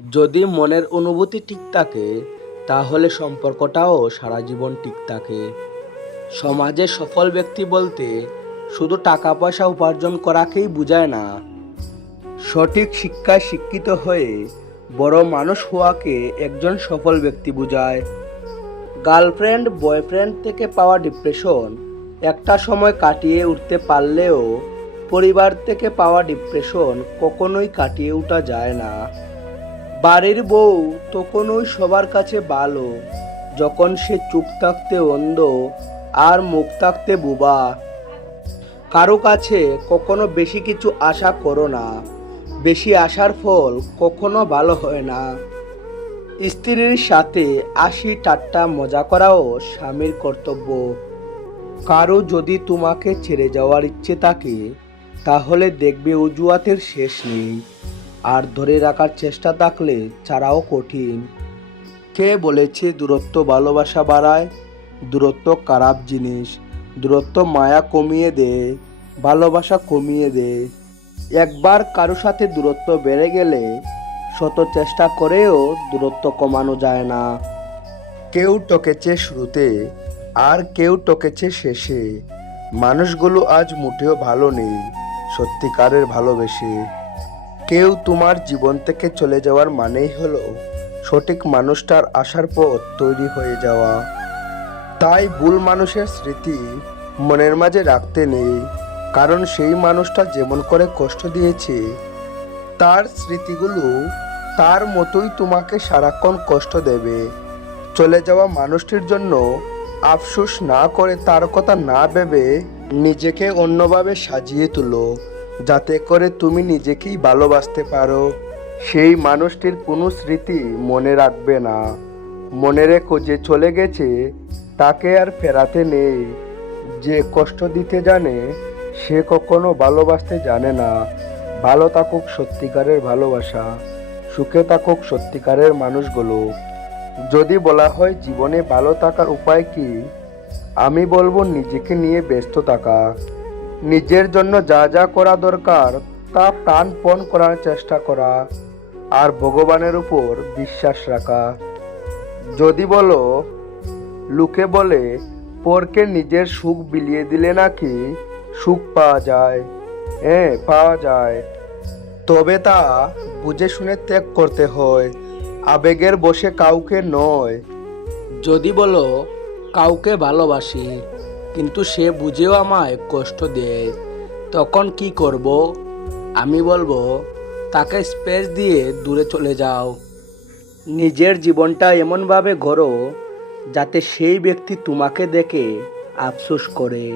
যদি মনের অনুভূতি ঠিক থাকে, তাহলে সম্পর্কটাও সারা জীবন ঠিক থাকে। সমাজে সফল ব্যক্তি বলতে শুধু টাকা পয়সা উপার্জন করাকেই বোঝায় না। সঠিক শিক্ষায় শিক্ষিত হয়ে বড় মানুষ হওয়াকে একজন সফল ব্যক্তি বোঝায়। গার্লফ্রেন্ড, বয়ফ্রেন্ড থেকে পাওয়া ডিপ্রেশন একটা সময় কাটিয়ে উঠতে পারলেও পরিবার থেকে পাওয়া ডিপ্রেশন কখনোই কাটিয়ে ওঠা যায় না। বাড়ির বউ তখনই সবার কাছে ভালো। যখন সে চুপ থাকতে অন্ধ আর মুখ থাকতে বুবা। কারও কাছে কখনো বেশি কিছু আশা করো না। বেশি আশার ফল কখনো ভালো হয় না। স্ত্রীর সাথে আশি ঠাট্টা মজা করাও স্বামীর কর্তব্য। কারও যদি তোমাকে ছেড়ে যাওয়ার ইচ্ছে থাকে, তাহলে দেখবে অজুহাতের শেষ নেই। আর ধরে রাখার চেষ্টা থাকলে ছাড়াও কঠিন। কে বলেছে দূরত্ব ভালোবাসা বাড়ায়? দূরত্ব খারাপ জিনিস। দূরত্ব মায়া কমিয়ে দেয় ভালোবাসা কমিয়ে দেয় একবার কারও সাথে দূরত্ব বেড়ে গেলে শত চেষ্টা করেও দূরত্ব কমানো যায় না। কেউ টকেছে শুরুতে, আর কেউ টকেছে শেষে। মানুষগুলো আজ মুঠেও ভালো নেই, সত্যিকারের ভালোবেসে। কেউ তোমার জীবন থেকে চলে যাওয়ার মানেই হলো সঠিক মানুষটার আসার পথ তৈরি হয়ে যাওয়া। তাই ভুল মানুষের স্মৃতি মনের মাঝে রাখতে নেই, কারণ সেই মানুষটা যেমন করে কষ্ট দিয়েছে, তার স্মৃতিগুলো তার মতোই তোমাকে সারাক্ষণ কষ্ট দেবে। চলে যাওয়া মানুষটির জন্য আফসোস না করে তার কথা না ভেবে নিজেকে অন্যভাবে সাজিয়ে তুলো। যাতে করে তুমি নিজেকেই ভালোবাসতে পারো। সেই মানুষটির কোনো স্মৃতি মনে রাখবে না। মনে রেখো যে চলে গেছে, তাকে আর ফেরাতে নেই। যে কষ্ট দিতে জানে, সে কখনো ভালোবাসতে জানে না। ভালো থাকুক সত্যিকারের ভালোবাসা, সুখে থাকুক সত্যিকারের মানুষগুলো। যদি বলা হয় জীবনে ভালো থাকার উপায় কি? আমি বলব নিজেকে নিয়ে ব্যস্ত থাকা। নিজের জন্য যা যা করা দরকার, তা প্রাণপণ করার চেষ্টা করা আর ভগবানের উপর বিশ্বাস রাখা। যদি বলো, লোকে বলে, পরকে নিজের সুখ বিলিয়ে দিলে নাকি সুখ পাওয়া যায়? হ্যাঁ পাওয়া যায়। তবে তা বুঝে শুনে ত্যাগ করতে হয়, আবেগের বসে কাউকে নয়। যদি বলো, কাউকে ভালোবাসি কিন্তু সে বুঝেও আমায় কষ্ট দেয়। তখন কি করব? আমি বলব, তাকে স্পেস দিয়ে দূরে চলে যাও। নিজের জীবনটা এমনভাবে গড়ো, যাতে সেই ব্যক্তি তোমাকে দেখে আফসোস করে।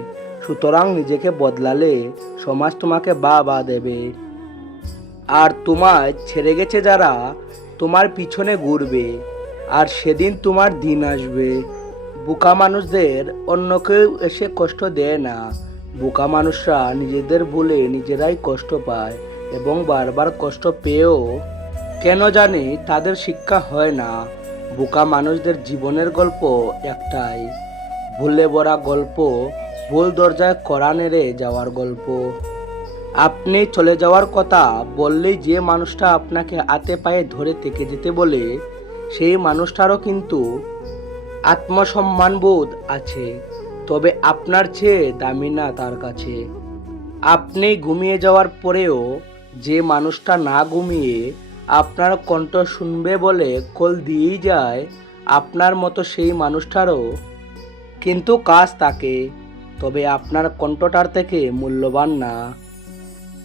সুতরাং নিজেকে বদলালে সমাজ তোমাকে বা বা দেবে। আর তোমায় ছেড়ে গেছে যারা তোমার পিছনে ঘুরবে, আর সেদিন তোমার দিন আসবে। বোকা মানুষদের অন্য কেউ এসে কষ্ট দেয় না। বোকা মানুষরা নিজেদের ভুলে নিজেরাই কষ্ট পায় এবং বারবার কষ্ট পেয়েও কেন জানি তাদের শিক্ষা হয় না। বোকা মানুষদের জীবনের গল্প একটাই, ভুলে ভরা গল্প, ভুল দরজায় কড়া নেড়ে যাওয়ার গল্প। আপনি চলে যাওয়ার কথা বললেই যে মানুষটা আপনাকে হাতে পায়ে ধরে থেকে যেতে বলে, সেই মানুষটারও কিন্তু আত্মসম্মানবোধ আছে, তবে আপনার চেয়ে দামি না তার কাছে। আপনি ঘুমিয়ে যাওয়ার পরেও যে মানুষটা না ঘুমিয়ে আপনার কণ্ঠ শুনবে বলে কল দিয়েই যায়, আপনার মতো সেই মানুষটারও কিন্তু কাজ তাকে তবে আপনার কণ্ঠটার থেকে মূল্যবান না।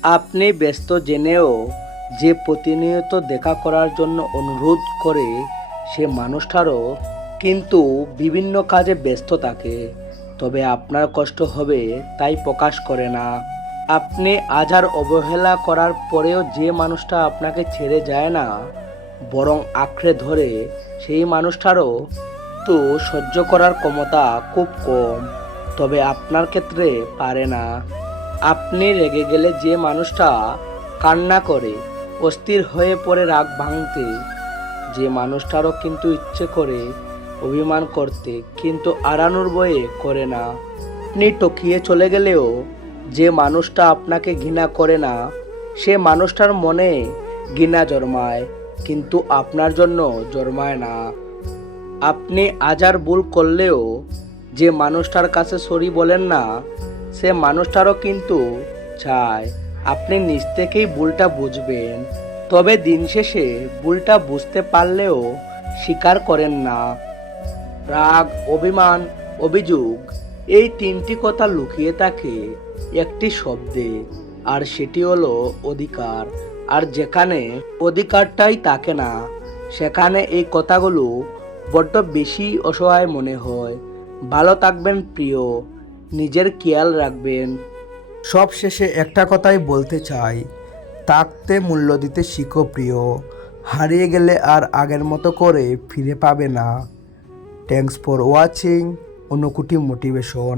আপনি ব্যস্ত জেনেও যে প্রতিনিয়ত দেখা করার জন্য অনুরোধ করে সে মানুষটারও কিন্তু বিভিন্ন কাজে ব্যস্ত থাকে, তবে আপনার কষ্ট হবে তাই প্রকাশ করে না। আপনি আজ আর অবহেলা করার পরেও যে মানুষটা আপনাকে ছেড়ে যায় না, বরং আঁকড়ে ধরে, সেই মানুষটারও তো সহ্য করার ক্ষমতা খুব কম, তবে আপনার ক্ষেত্রে পারে না। আপনি রেগে গেলে যে মানুষটা কান্না করে, অস্থির হয়ে পড়ে রাগ ভাঙতে, যে মানুষটারও কিন্তু ইচ্ছে করে অভিমান করতে, কিন্তু আড়ানোর বয়ে করে না। আপনি টকিয়ে চলে গেলেও যে মানুষটা আপনাকে ঘৃণা করে না, সে মানুষটার মনে ঘৃণা জন্মায়, কিন্তু আপনার জন্য জন্মায় না। আপনি আজার ভুল করলেও যে মানুষটার কাছে সরি বলেন না, সে মানুষটারও কিন্তু চায়। আপনি নিজ থেকেই ভুলটা বুঝবেন। তবে দিন শেষে ভুলটা বুঝতে পারলেও স্বীকার করেন না। রাগ, অভিমান, অভিযোগ, এই তিনটি কথা লুকিয়ে থাকে একটি শব্দে, আর সেটি হলো অধিকার। আর যেখানে অধিকারটাই থাকে না, সেখানে এই কথাগুলো বড্ড বেশি অসহায় মনে হয়। ভালো থাকবেন প্রিয়, নিজের খেয়াল রাখবেন। সব শেষে একটা কথাই বলতে চাই, তাকতে মূল্য দিতে শিখো প্রিয়, হারিয়ে গেলে আর আগের মতো করে ফিরে পাবে না। থ্যাংকস ফর ওয়াচিং অনুকুটি মোটিভেশন